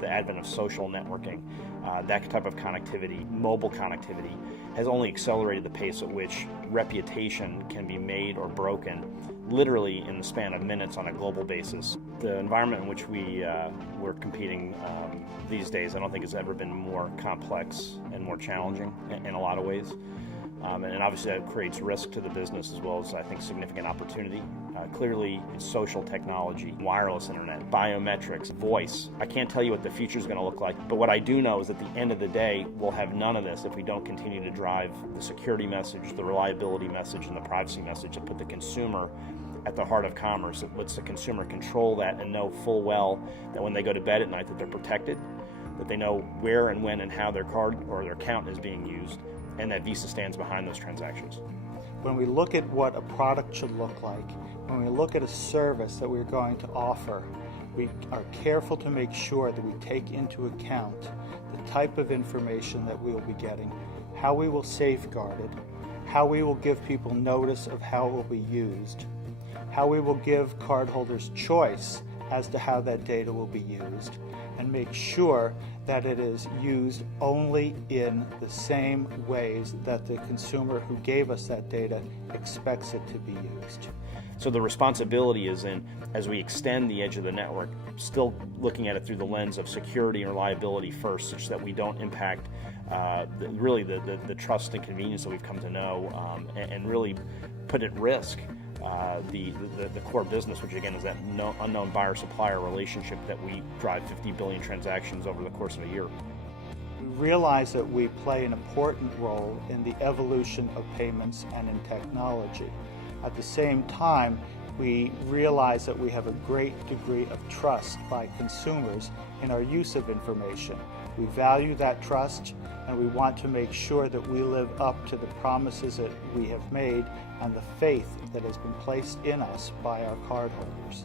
the advent of social networking, that type of connectivity, mobile connectivity, has only accelerated the pace at which reputation can be made or broken literally in the span of minutes on a global basis. The environment in which we're competing these days, I don't think has ever been more complex and more challenging in a lot of ways. And obviously that creates risk to the business as well as, I think, significant opportunity. Clearly, it's social technology, wireless internet, biometrics, voice. I can't tell you what the future is going to look like, but what I do know is at the end of the day, we'll have none of this if we don't continue to drive the security message, the reliability message, and the privacy message and put the consumer at the heart of commerce. It lets the consumer control that and know full well that when they go to bed at night that they're protected, that they know where and when and how their card or their account is being used, and that Visa stands behind those transactions. When we look at what a product should look like, when we look at a service that we're going to offer, we are careful to make sure that we take into account the type of information that we will be getting, how we will safeguard it, how we will give people notice of how it will be used, how we will give cardholders choice as to how that data will be used, and make sure that it is used only in the same ways that the consumer who gave us that data expects it to be used. So the responsibility is in, as we extend the edge of the network, still looking at it through the lens of security and reliability first, such that we don't impact the trust and convenience that we've come to know, and really put at risk the core business, which again is that unknown buyer-supplier relationship that we drive 50 billion transactions over the course of a year. We realize that we play an important role in the evolution of payments and in technology. At the same time, we realize that we have a great degree of trust by consumers in our use of information. We value that trust, and we want to make sure that we live up to the promises that we have made and the faith that has been placed in us by our cardholders.